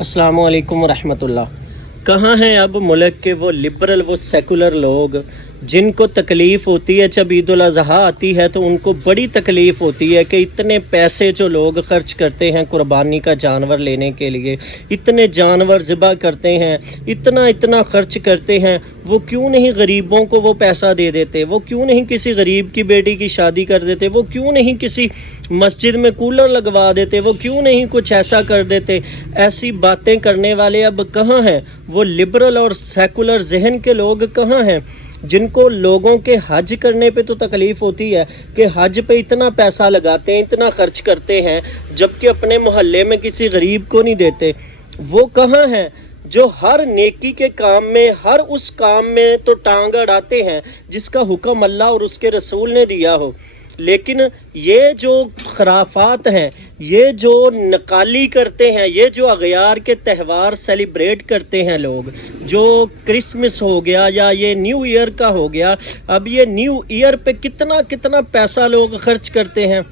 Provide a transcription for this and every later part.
अस्सलामु अलैकुम रहमतुल्लाह। कहाँ हैं अब मुल्क के वो लिबरल, वो सेकुलर लोग जिनको तकलीफ़ होती है जब ईद उल अज़हा आती है तो उनको बड़ी तकलीफ़ होती है कि इतने पैसे जो लोग खर्च करते हैं कुर्बानी का जानवर लेने के लिए, इतने जानवर ज़िबा करते हैं, इतना इतना खर्च करते हैं, वो क्यों नहीं गरीबों को वो पैसा दे देते? वो क्यों नहीं किसी गरीब की बेटी की शादी कर देते? वो क्यों नहीं किसी मस्जिद में कूलर लगवा देते? वो क्यों नहीं कुछ ऐसा कर देते? ऐसी बातें करने वाले अब कहाँ हैं? वो लिबरल और सेकुलर जहन के लोग कहाँ हैं जिनको लोगों के हज करने पे तो तकलीफ़ होती है कि हज पे इतना पैसा लगाते हैं, इतना खर्च करते हैं, जबकि अपने मोहल्ले में किसी गरीब को नहीं देते? वो कहाँ हैं जो हर नेकी के काम में, हर उस काम में तो टांग अड़ाते हैं जिसका हुक्म अल्लाह और उसके रसूल ने दिया हो? लेकिन ये जो खराफात हैं, ये जो नकाली करते हैं, ये जो अगयार के त्यौहार सेलिब्रेट करते हैं लोग, जो क्रिसमस हो गया या ये न्यू ईयर का हो गया, अब ये न्यू ईयर पे कितना कितना पैसा लोग खर्च करते हैं।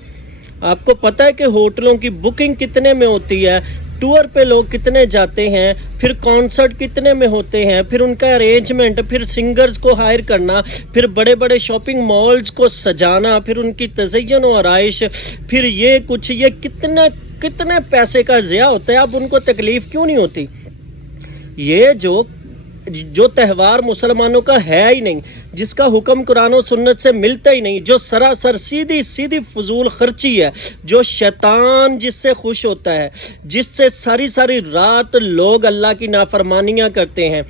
आपको पता है कि होटलों की बुकिंग कितने में होती है, टूर पे लोग कितने जाते हैं, फिर कॉन्सर्ट कितने में होते हैं, फिर उनका अरेंजमेंट, फिर सिंगर्स को हायर करना, फिर बड़े बड़े शॉपिंग मॉल्स को सजाना, फिर उनकी तज़य्युन और आराइश, फिर ये कुछ, ये कितने कितने पैसे का ज़िया होता है। अब उनको तकलीफ़ क्यों नहीं होती? ये जो त्यौहार मुसलमानों का है ही नहीं, जिसका हुक्म कुरान और सुन्नत से मिलता ही नहीं, जो सरासर सीधी सीधी फजूल खर्ची है, जो शैतान जिससे खुश होता है, जिससे सारी सारी रात लोग अल्लाह की नाफरमानियां करते हैं,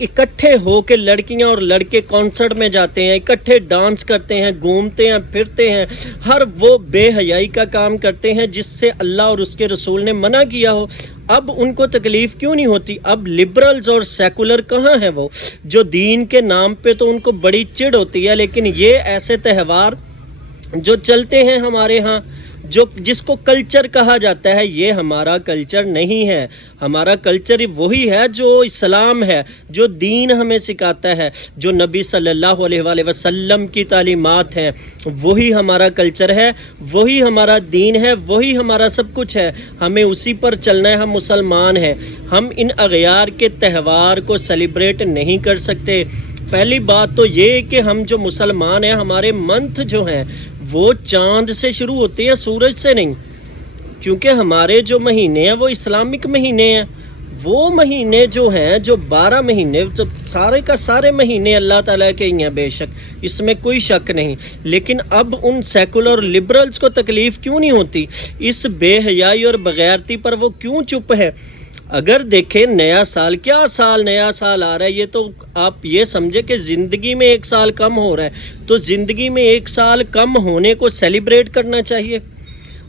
इकट्ठे हो के लड़कियां और लड़के कॉन्सर्ट में जाते हैं, इकट्ठे डांस करते हैं, घूमते हैं, फिरते हैं, हर वो बेहयाई का काम करते हैं जिससे अल्लाह और उसके रसूल ने मना किया हो। अब उनको तकलीफ़ क्यों नहीं होती? अब लिबरल्स और सेकुलर कहाँ हैं वो जो दीन के नाम पे तो उनको बड़ी चिढ़ होती है, लेकिन ये ऐसे त्यौहार जो चलते हैं हमारे यहाँ, जो जिसको कल्चर कहा जाता है, ये हमारा कल्चर नहीं है। हमारा कल्चर वही है जो इस्लाम है, जो दीन हमें सिखाता है, जो नबी सल्लल्लाहु अलैहि वसल्लम की तालीमात हैं, वही हमारा कल्चर है, वही हमारा दीन है, वही हमारा सब कुछ है। हमें उसी पर चलना है। हम मुसलमान हैं, हम इन अगयार के त्यौहार को सेलिब्रेट नहीं कर सकते। पहली बात तो ये कि हम जो मुसलमान हैं, हमारे मंथ जो हैं वो चांद से शुरू होते हैं, सूरज से नहीं, क्योंकि हमारे जो महीने हैं वो इस्लामिक महीने हैं। वो महीने जो हैं, जो 12 महीने, जो सारे का सारे महीने अल्लाह ताला के ही हैं, बेशक इसमें कोई शक नहीं। लेकिन अब उन सेकुलर लिबरल्स को तकलीफ़ क्यों नहीं होती? इस बेहयाई और बगैरती पर वो क्यों चुप है? अगर देखें नया साल, क्या साल नया साल आ रहा है, ये तो आप ये समझे कि ज़िंदगी में एक साल कम हो रहा है, तो ज़िंदगी में एक साल कम होने को सेलिब्रेट करना चाहिए।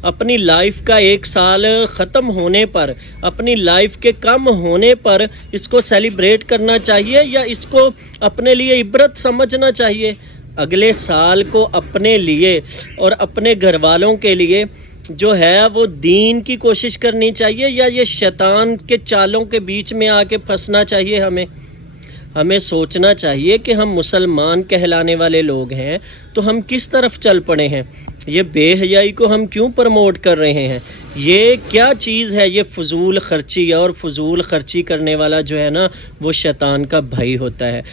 अपनी लाइफ का एक साल ख़त्म होने पर, अपनी लाइफ के कम होने पर इसको सेलिब्रेट करना चाहिए या इसको अपने लिए इबरत समझना चाहिए? अगले साल को अपने लिए और अपने घर वालों के लिए जो है वो दीन की कोशिश करनी चाहिए या ये शैतान के चालों के बीच में आके फंसना चाहिए? हमें सोचना चाहिए कि हम मुसलमान कहलाने वाले लोग हैं तो हम किस तरफ चल पड़े हैं। ये बेहयाई को हम क्यों प्रमोट कर रहे हैं? ये क्या चीज़ है? ये फजूल खर्ची है, और फजूल खर्ची करने वाला जो है ना वो शैतान का भाई होता है।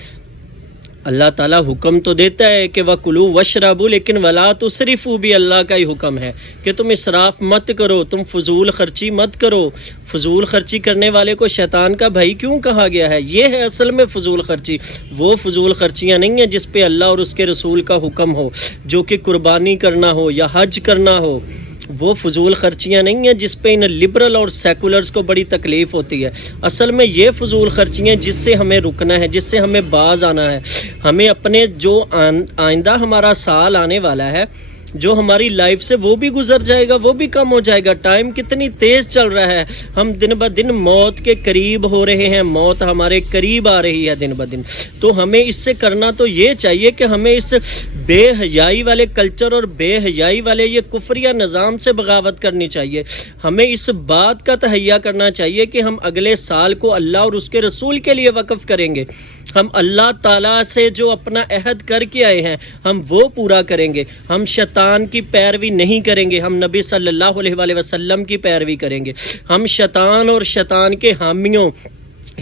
अल्लाह ताला हुक्म तो देता है कि वकुलू वशरबू, लेकिन वला तुसरिफू भी अल्लाह का ही हुक्म है कि तुम इसराफ मत करो, तुम फजूल खर्ची मत करो। फजूल खर्ची करने वाले को शैतान का भाई क्यों कहा गया है? ये है असल में फजूल खर्ची। वो फजूल खर्चियाँ नहीं हैं जिस पे अल्लाह और उसके रसूल का हुक्म हो, जो कि कुर्बानी करना हो या हज करना हो। वो फजूल खर्चियाँ नहीं हैं जिस पे इन लिबरल और सेकुलर्स को बड़ी तकलीफ़ होती है। असल में ये फजूल खर्चियाँ जिससे हमें रुकना है, जिससे हमें बाज आना है, हमें अपने जो आइंदा हमारा साल आने वाला है, जो हमारी लाइफ से वो भी गुजर जाएगा, वो भी कम हो जाएगा। टाइम कितनी तेज़ चल रहा है, हम दिन ब दिन मौत के करीब हो रहे हैं, मौत हमारे करीब आ रही है दिन ब दिन। तो हमें इससे करना तो ये चाहिए कि हमें इस बेहयाई वाले कल्चर और बेहयाई वाले ये कुफरिया निज़ाम से बगावत करनी चाहिए। हमें इस बात का तहैया करना चाहिए कि हम अगले साल को अल्लाह और उसके रसूल के लिए वक़फ़ करेंगे। हम अल्लाह ताला से जो अपना अहद करके आए हैं हम वो पूरा करेंगे। हम शैतान شیطان کی پیروی نہیں کریں گے، ہم نبی صلی اللہ علیہ وآلہ وسلم کی پیروی کریں گے۔ ہم شیطان اور شیطان کے حامیوں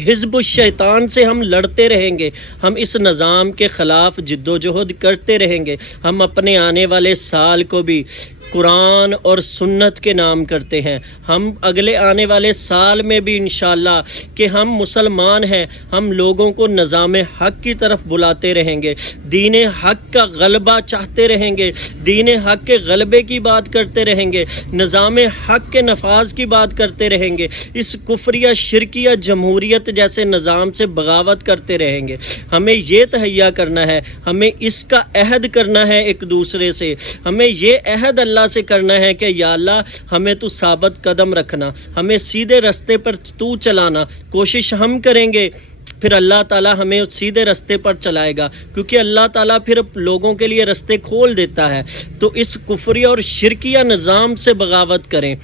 حزب الشیطان سے ہم لڑتے رہیں گے، ہم اس نظام کے خلاف جد و جہد کرتے رہیں گے۔ ہم اپنے آنے والے سال کو بھی قرآن اور سنت کے نام کرتے ہیں۔ ہم اگلے آنے والے سال میں بھی انشاءاللہ کہ ہم مسلمان ہیں، ہم لوگوں کو نظام حق کی طرف بلاتے رہیں گے، دین حق کا غلبہ چاہتے رہیں گے، دین حق کے غلبے کی بات کرتے رہیں گے، نظام حق کے نفاذ کی بات کرتے رہیں گے، اس کفریہ شرکیہ جمہوریت جیسے نظام سے بغاوت کرتے رہیں گے۔ ہمیں یہ تہیا کرنا ہے، ہمیں اس کا عہد کرنا ہے ایک دوسرے سے، ہمیں یہ عہد اللہ سے کرنا ہے کہ یا اللہ ہمیں تو ثابت قدم رکھنا، ہمیں سیدھے رستے پر تو چلانا۔ کوشش ہم کریں گے، پھر اللہ تعالیٰ ہمیں اس سیدھے رستے پر چلائے گا، کیونکہ اللہ تعالیٰ پھر لوگوں کے لیے رستے کھول دیتا ہے۔ تو اس کفری اور شرکیہ نظام سے بغاوت کریں،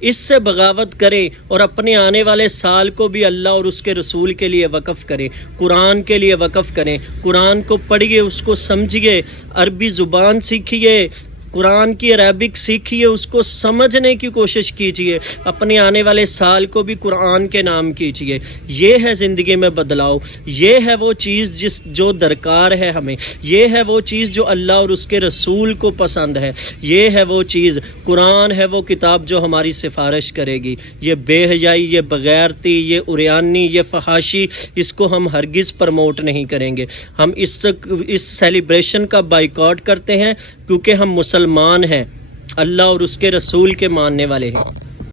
اس سے بغاوت کریں اور اپنے آنے والے سال کو بھی اللہ اور اس کے رسول کے لیے وقف کریں، قرآن کے لیے وقف کریں۔ قرآن کو پڑھیے، اس کو سمجھیے، عربی زبان سیکھیے، قرآن کی عربک سیکھیے، اس کو سمجھنے کی کوشش کیجیے، اپنے آنے والے سال کو بھی قرآن کے نام کیجیے۔ یہ ہے زندگی میں بدلاؤ، یہ ہے وہ چیز جو درکار ہے ہمیں، یہ ہے وہ چیز جو اللہ اور اس کے رسول کو پسند ہے، یہ ہے وہ چیز، قرآن ہے وہ کتاب جو ہماری سفارش کرے گی۔ یہ بے حیائی، یہ بغیرتی، یہ عریانی، یہ فحاشی، اس کو ہم ہرگز پروموٹ نہیں کریں گے۔ ہم اس سیلیبریشن کا بائیکاٹ کرتے ہیں کیونکہ ہم مسلمان ہیں، اللہ اور اس کے رسول کے ماننے والے ہیں۔